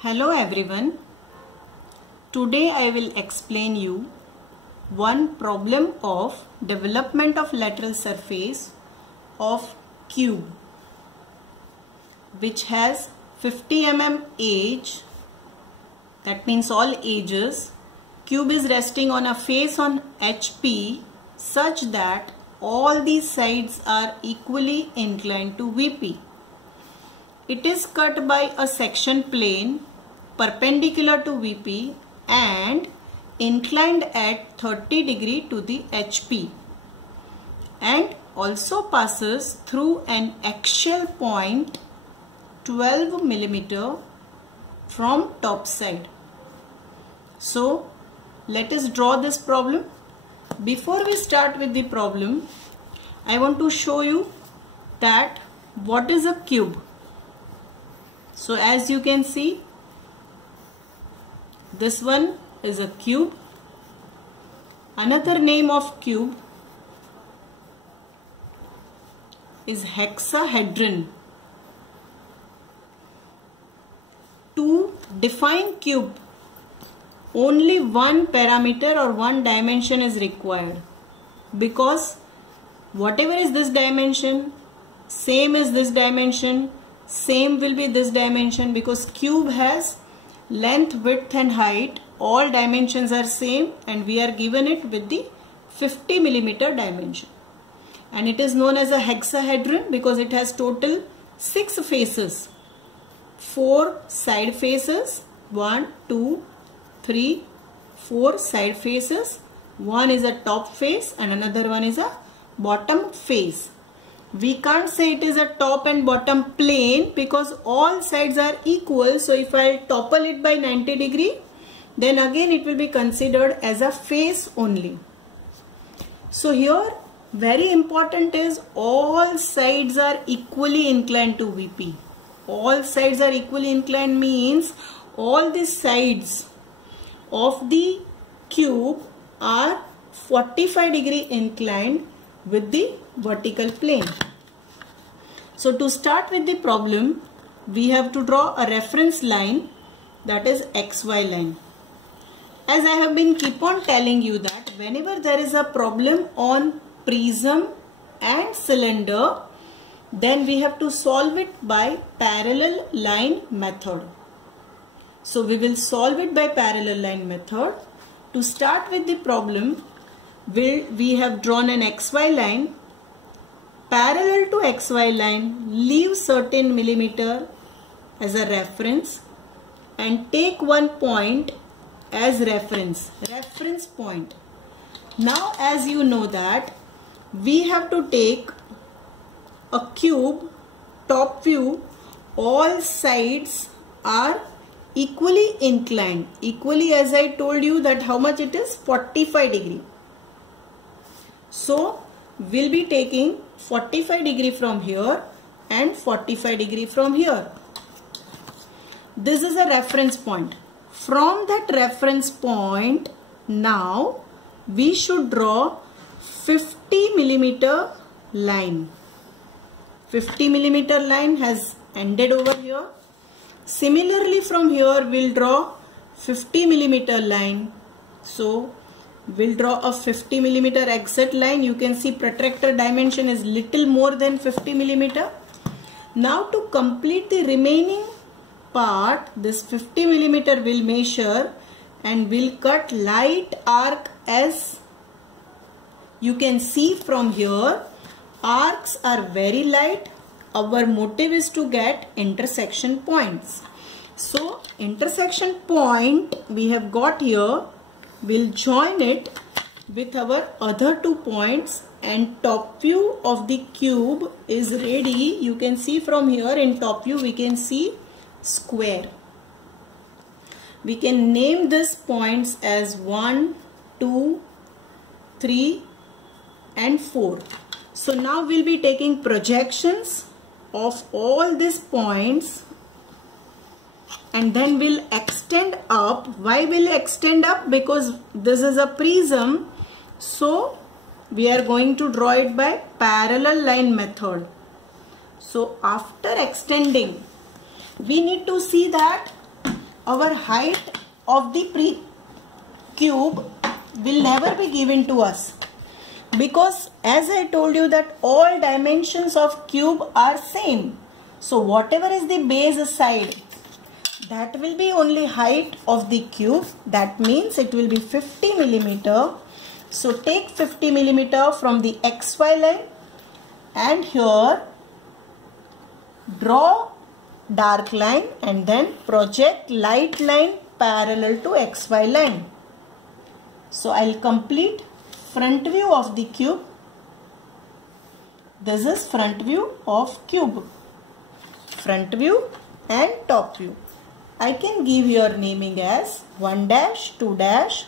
Hello everyone. Today I will explain you one problem of development of lateral surface of cube which has 50 mm age, that means all ages. Cube is resting on a face on HP such that all these sides are equally inclined to VP. It is cut by a section plane perpendicular to VP and inclined at 30 degree to the HP, and also passes through an axial point 12 mm from top side. So let us draw this problem. Before we start with the problem, I want to show you that what is a cube. So as you can see, this one is a cube. Another name of cube is hexahedron. To define cube, only one parameter or one dimension is required, because whatever is this dimension, same is this dimension, same will be this dimension, because cube has length, width and height, all dimensions are same, and we are given it with the 50 mm dimension, and it is known as a hexahedron because it has total 6 faces, 4 side faces, 1, 2, 3, 4 side faces, one is a top face and another one is a bottom face. We can't say it is a top and bottom plane because all sides are equal. So if I topple it by 90 degree, then again it will be considered as a face only. So here very important is all sides are equally inclined to VP. All sides are equally inclined means all the sides of the cube are 45 degree inclined with the vertical plane. So to start with the problem, we have to draw a reference line, that is XY line. As I have been keep on telling you that whenever there is a problem on prism and cylinder, then we have to solve it by parallel line method. So we will solve it by parallel line method. To start with the problem, we have drawn an XY line. Parallel to XY line, leave certain millimeter as a reference and take one point as reference point. Now as you know that we have to take a cube top view, all sides are equally inclined. Equally, as I told you that how much it is, 45 degree. So we'll be taking 45 degree from here and 45 degree from here. This is a reference point. From that reference point, now we should draw 50 millimeter line. 50 millimeter line has ended over here. Similarly from here we'll draw 50 millimeter line. So we'll draw a 50 millimeter exit line. You can see protractor dimension is little more than 50 millimeter. Now to complete the remaining part, this 50 millimeter will measure and will cut light arc. As you can see from here, arcs are very light. Our motive is to get intersection points. So intersection point we have got here, we'll join it with our other 2 points, and top view of the cube is ready. You can see from here in top view we can see square. We can name these points as 1, 2, 3 and 4. So now we'll be taking projections of all these points and then we'll extend up. Why will extend up? Because this is a prism, so we are going to draw it by parallel line method. So after extending, we need to see that our height of the cube will never be given to us, because as I told you that all dimensions of cube are same. So whatever is the base side, that will be only height of the cube. That means it will be 50 millimeter. So take 50 millimeter from the XY line and here draw dark line and then project light line parallel to XY line. So I'll complete front view of the cube. This is front view of cube. Front view and top view. I can give your naming as 1 dash, 2 dash,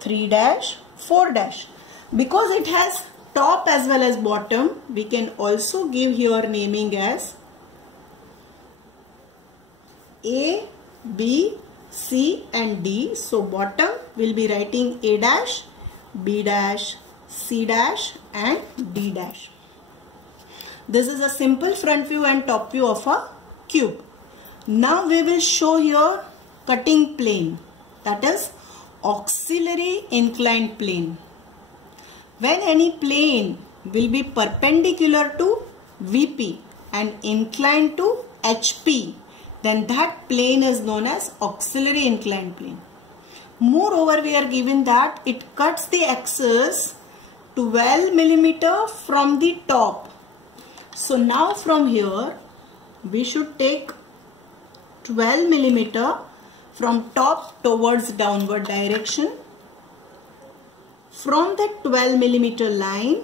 3 dash, 4 dash. Because it has top as well as bottom, we can also give here naming as A, B, C and D. So bottom will be writing A dash, B dash, C dash and D dash. This is a simple front view and top view of a cube. Now we will show here cutting plane, that is auxiliary inclined plane. When any plane will be perpendicular to VP and inclined to HP, then that plane is known as auxiliary inclined plane. Moreover, we are given that it cuts the axis 12 millimeter from the top. So now from here we should take 12 millimeter from top towards downward direction. From the 12 millimeter line,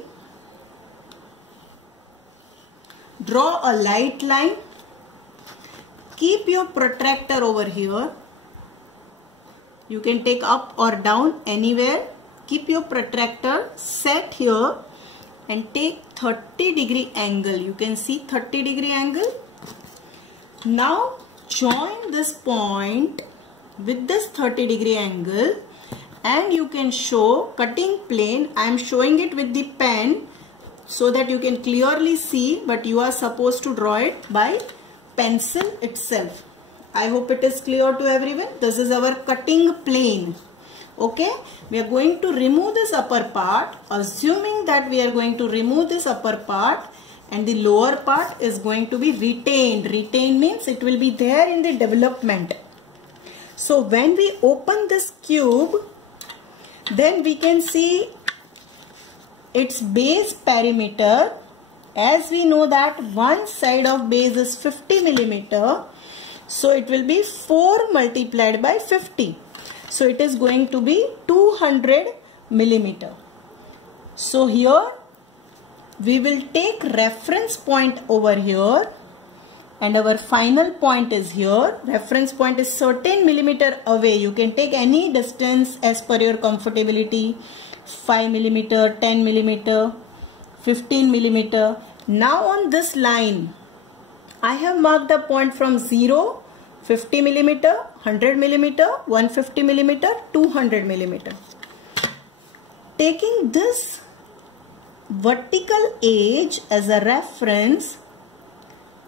draw a light line. Keep your protractor over here. You can take up or down anywhere. Keep your protractor set here and take 30-degree angle. You can see 30-degree angle. Now join this point with this 30-degree angle and you can show cutting plane. I am showing it with the pen so that you can clearly see, but you are supposed to draw it by pencil itself. I hope it is clear to everyone. This is our cutting plane. Okay, we are going to remove this upper part. Assuming that we are going to remove this upper part and the lower part is going to be retained. Retained means it will be there in the development. So when we open this cube, then we can see its base perimeter. As we know that one side of base is 50 millimeter, so it will be 4 multiplied by 50. So it is going to be 200 millimeter. So here we will take reference point over here and our final point is here. Reference point is certain millimeter away. You can take any distance as per your comfortability. 5 millimeter, 10 millimeter, 15 millimeter. Now on this line, I have marked the point from 0, 50 millimeter, 100 millimeter, 150 millimeter, 200 millimeter. Taking this vertical edge as a reference,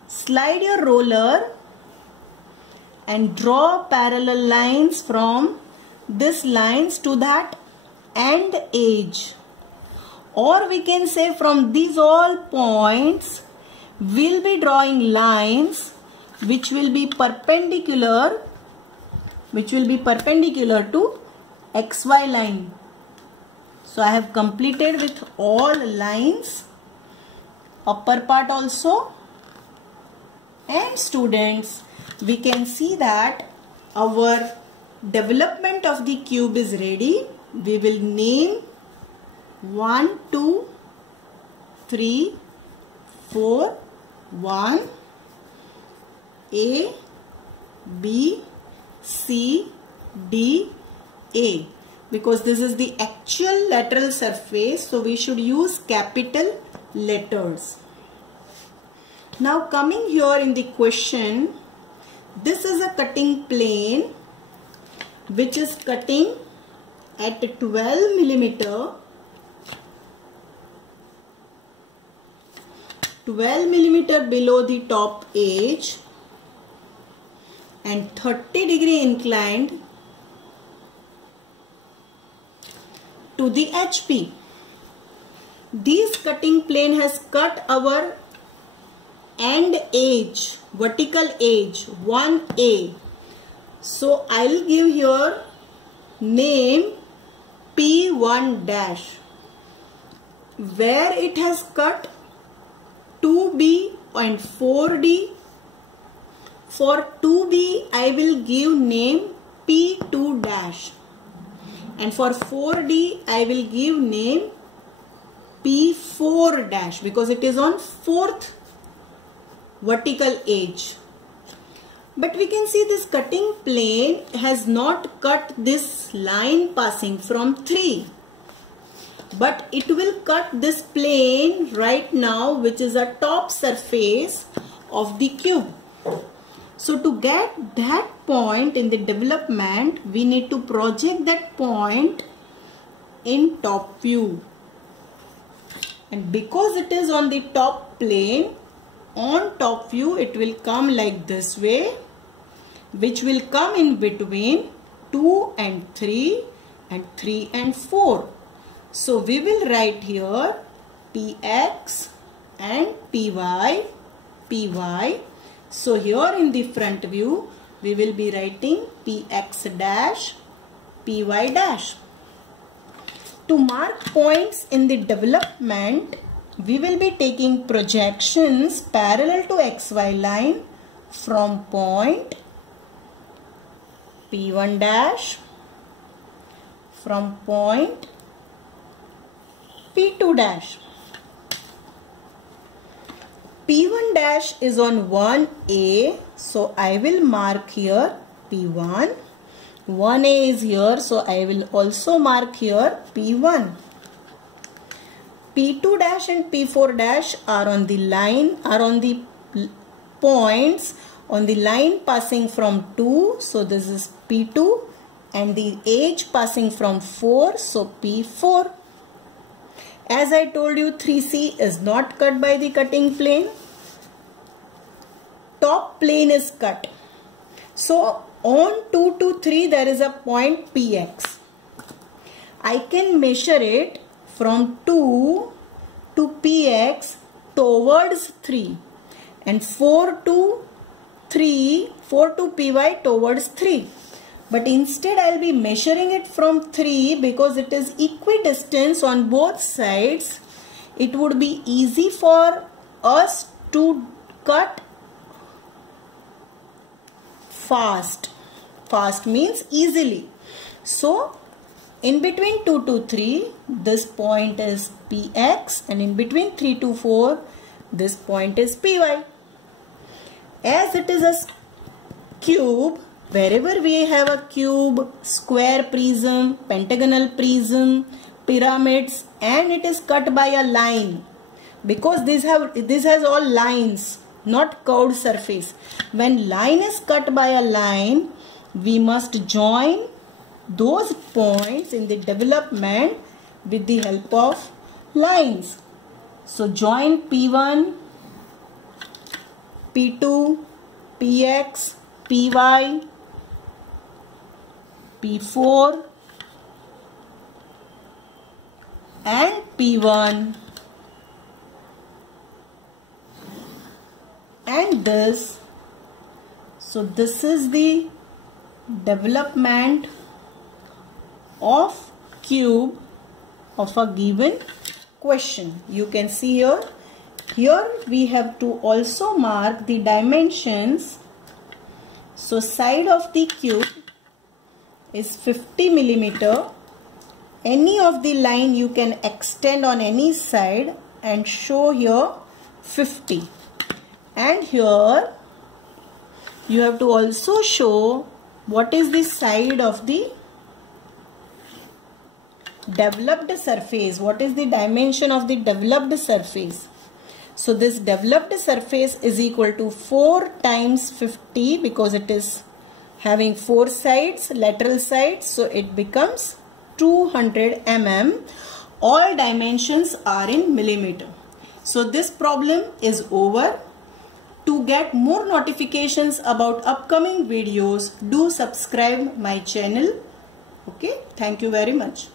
slide your roller and draw parallel lines from this lines to that end edge. Or we can say from these all points we'll be drawing lines which will be perpendicular to XY line. So I have completed with all lines, upper part also. And students, we can see that our development of the cube is ready. We will name 1, 2, 3, 4, 1, A, B, C, D, A. Because this is the actual lateral surface, so we should use capital letters. Now coming here in the question, this is a cutting plane which is cutting at 12 millimeter. 12 millimeter below the top edge and 30 degree inclined to the HP. This cutting plane has cut our end edge, vertical edge 1A. So I'll give here name P1 dash, where it has cut 2B and 4D. For 2B I will give name P2 dash, and for 4D I will give name P4 dash, because it is on fourth vertical edge. But we can see this cutting plane has not cut this line passing from 3, but it will cut this plane right now, which is a top surface of the cube. So to get that point in the development, we need to project that point in top view. And because it is on the top plane, on top view it will come like this way, which will come in between 2 and 3 and 3 and 4. So we will write here Px and Py. So here in the front view we will be writing Px dash, Py dash. To mark points in the development, we will be taking projections parallel to XY line from point P1 dash, from point P2 dash. P1 dash is on 1A, so I will mark here P1. 1A is here, so I will also mark here P1. P2 dash and P4 dash are on the line, are on the points on the line passing from 2, so this is P2, and the edge passing from 4, so P4. As I told you, 3C is not cut by the cutting plane. Top plane is cut. So on 2 to 3 there is a point Px. I can measure it from 2 to Px towards 3, and 4 to Py towards 3. But instead I will be measuring it from 3 because it is equidistant on both sides. It would be easy for us to cut fast. Fast means easily. So in between 2 to 3 this point is Px, and in between 3 to 4 this point is Py. As it is a cube, wherever we have a cube, square prism, pentagonal prism, pyramids, and it is cut by a line, because this has all lines, not curved surface. When line is cut by a line, we must join those points in the development with the help of lines. So join P1, P2, Px, Py, P4 and P1, and this. So this is the development of cube of a given question. You can see here we have to also mark the dimensions. So side of the cube is 50 millimeter. Any of the line you can extend on any side and show here 50. And here you have to also show what is the side of the developed surface. What is the dimension of the developed surface? So this developed surface is equal to 4 times 50, because it is having 4 sides, lateral sides, so it becomes 200 mm. All dimensions are in millimeter. So this problem is over. To get more notifications about upcoming videos, do subscribe my channel. Okay, thank you very much.